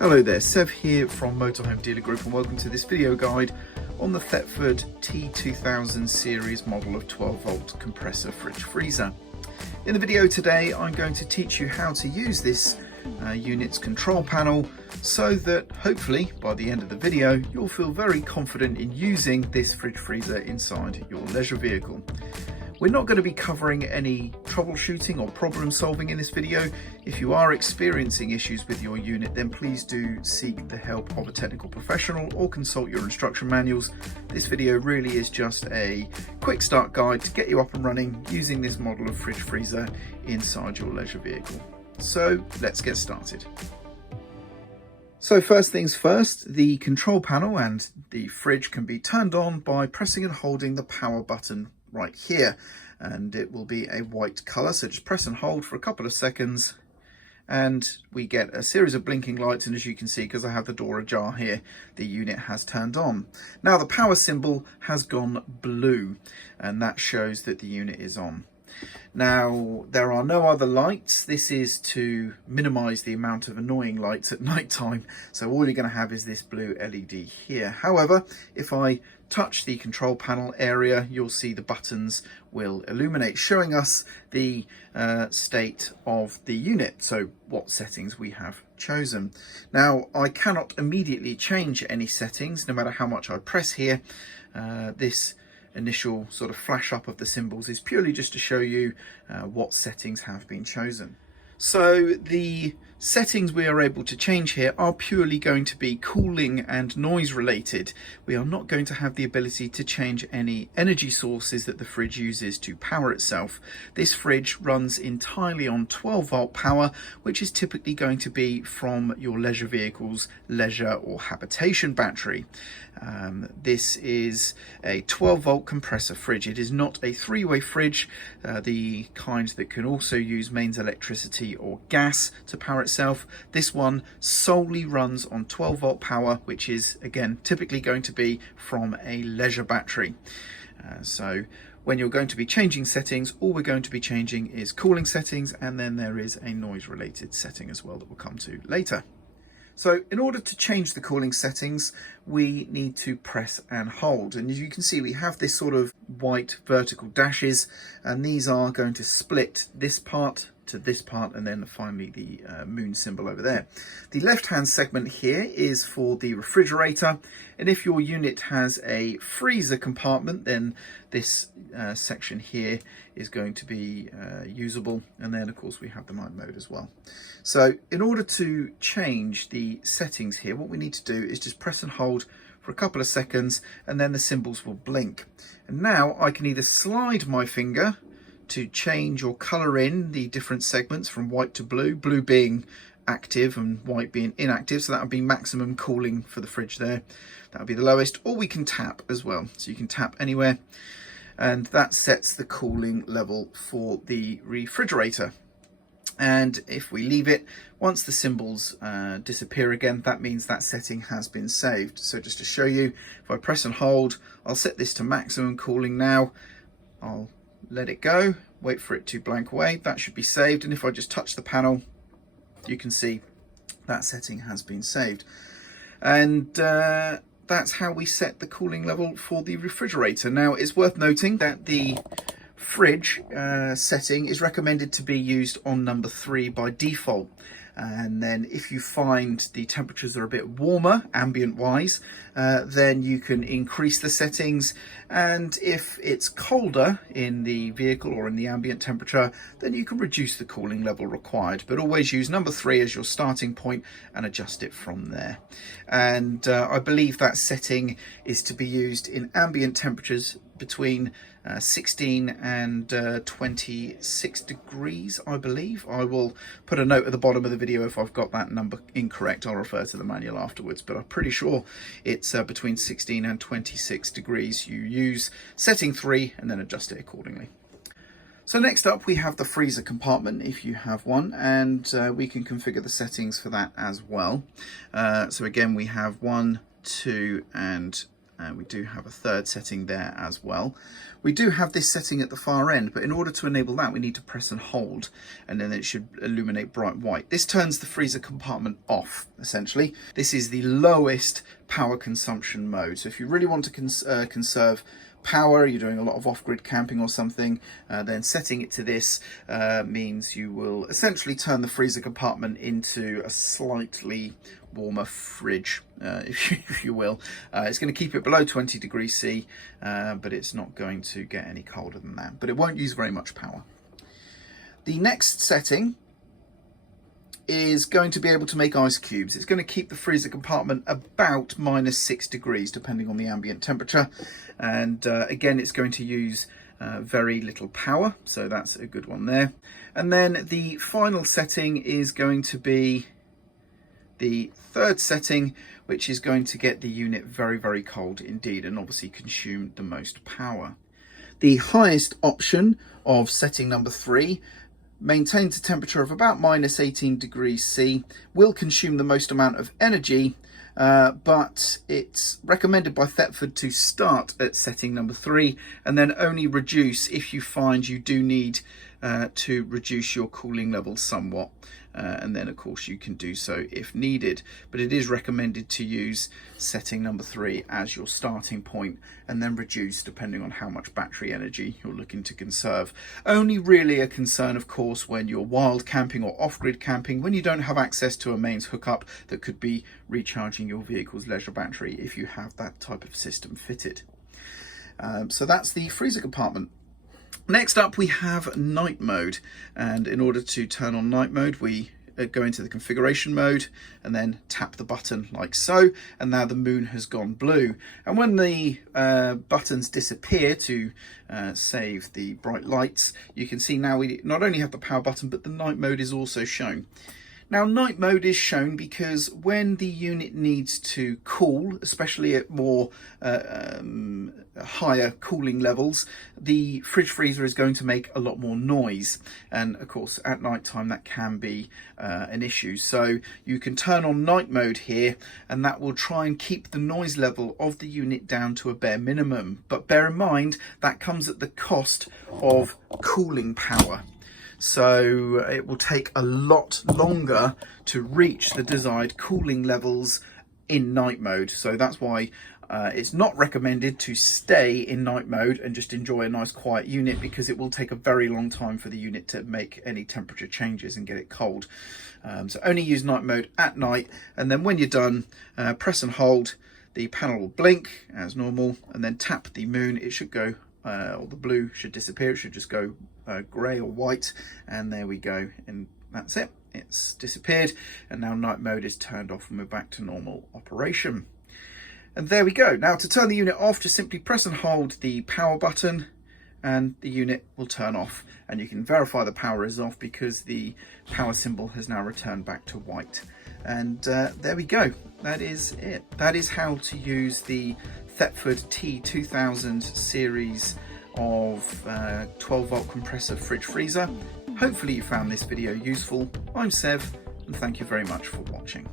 Hello there, Sev here from Motorhome Dealer Group, and welcome to this video guide on the Thetford T2000 series model of 12-volt compressor fridge freezer. In the video today I'm going to teach you how to use this unit's control panel so that hopefully by the end of the video you'll feel very confident in using this fridge freezer inside your leisure vehicle. We're not going to be covering any troubleshooting or problem solving in this video. If you are experiencing issues with your unit, then please do seek the help of a technical professional or consult your instruction manuals. This video really is just a quick start guide to get you up and running using this model of fridge freezer inside your leisure vehicle. So let's get started. So first things first, the control panel and the fridge can be turned on by pressing and holding the power button right here, and it will be a white color, so just press and hold for a couple of seconds and we get a series of blinking lights, and as you can see, because I have the door ajar here, the unit has turned on. Now the power symbol has gone blue and that shows that the unit is on. Now there are no other lights. This is to minimize the amount of annoying lights at night time, so all you're going to have is this blue LED here. However, if I touch the control panel area, you'll see the buttons will illuminate, showing us the state of the unit, so what settings we have chosen. Now I cannot immediately change any settings no matter how much I press here. This initial sort of flash up of the symbols is purely just to show you what settings have been chosen. So the settings we are able to change here are purely going to be cooling and noise related. We are not going to have the ability to change any energy sources that the fridge uses to power itself. This fridge runs entirely on 12-volt power, which is typically going to be from your leisure vehicle's leisure or habitation battery. This is a 12-volt compressor fridge. It is not a three-way fridge, the kind that can also use mains electricity or gas to power itself. This one solely runs on 12-volt power, which is again typically going to be from a leisure battery. So when you're going to be changing settings, all we're going to be changing is cooling settings, and then there is a noise related setting as well that we'll come to later. So in order to change the cooling settings, we need to press and hold. And as you can see, we have this sort of white vertical dashes, and these are going to split this part to this part, and then finally the moon symbol over there. The left-hand segment here is for the refrigerator, and if your unit has a freezer compartment, then this section here is going to be usable, and then of course we have the night mode as well. So in order to change the settings here, what we need to do is just press and hold for a couple of seconds, and then the symbols will blink. And now I can either slide my finger to change or colour in the different segments from white to blue, blue being active and white being inactive, so that would be maximum cooling for the fridge there. That would be the lowest, or we can tap as well, so you can tap anywhere, and that sets the cooling level for the refrigerator. And if we leave it, once the symbols disappear again, that means that setting has been saved. So just to show you, if I press and hold, I'll set this to maximum cooling now. I'll let it go, wait for it to blank away. That should be saved, and if I just touch the panel, you can see that setting has been saved. And that's how we set the cooling level for the refrigerator. Now it's worth noting that the fridge setting is recommended to be used on number 3 by default. And then if you find the temperatures are a bit warmer ambient wise, then you can increase the settings, and if it's colder in the vehicle or in the ambient temperature, then you can reduce the cooling level required, but always use number 3 as your starting point and adjust it from there. And I believe that setting is to be used in ambient temperatures between 16 and 26 degrees, I believe. I will put a note at the bottom of the video if I've got that number incorrect. I'll refer to the manual afterwards, but I'm pretty sure it's between 16 and 26 degrees. You use setting 3 and then adjust it accordingly. So next up we have the freezer compartment, if you have one, and we can configure the settings for that as well. So again, we have 1, 2 and We do have a third setting there as well. We do have this setting at the far end, but in order to enable that, we need to press and hold, and then it should illuminate bright white. This turns the freezer compartment off, essentially. This is the lowest power consumption mode. So if you really want to conserve power, you're doing a lot of off-grid camping or something, then setting it to this means you will essentially turn the freezer compartment into a slightly warmer fridge, if you will. It's going to keep it below 20 degrees C, but it's not going to get any colder than that, but it won't use very much power. The next setting is going to be able to make ice cubes. It's going to keep the freezer compartment about -6 degrees depending on the ambient temperature, and again it's going to use very little power, so that's a good one there. And then the final setting is going to be the third setting, which is going to get the unit very cold indeed, and obviously consume the most power. The highest option of setting number 3 maintains a temperature of about -18 degrees C, will consume the most amount of energy, but it's recommended by Thetford to start at setting number 3 and then only reduce if you find you do need to reduce your cooling level somewhat, and then of course you can do so if needed, but it is recommended to use setting number 3 as your starting point and then reduce depending on how much battery energy you're looking to conserve. Only really a concern of course when you're wild camping or off-grid camping, when you don't have access to a mains hookup that could be recharging your vehicle's leisure battery if you have that type of system fitted. So that's the freezer compartment. Next up we have night mode, and in order to turn on night mode we go into the configuration mode and then tap the button like so, and now the moon has gone blue. And when the buttons disappear to save the bright lights, you can see now we not only have the power button but the night mode is also shown. Now night mode is shown because when the unit needs to cool, especially at more higher cooling levels, the fridge freezer is going to make a lot more noise, and of course at night time that can be an issue. So you can turn on night mode here and that will try and keep the noise level of the unit down to a bare minimum, but bear in mind that comes at the cost of cooling power. So it will take a lot longer to reach the desired cooling levels in night mode. So that's why it's not recommended to stay in night mode and just enjoy a nice quiet unit, because it will take a very long time for the unit to make any temperature changes and get it cold. So only use night mode at night, and then when you're done, press and hold. The panel will blink as normal, and then tap the moon. It should go, or the blue should disappear. It should just go grey or white, and there we go, and that's it. It's disappeared, and now night mode is turned off and we're back to normal operation. And there we go. Now to turn the unit off, just simply press and hold the power button and the unit will turn off, and you can verify the power is off because the power symbol has now returned back to white. And there we go. That is it. That is how to use the Thetford T2000 series of 12-volt compressor fridge freezer. Hopefully you found this video useful. I'm Sev, and thank you very much for watching.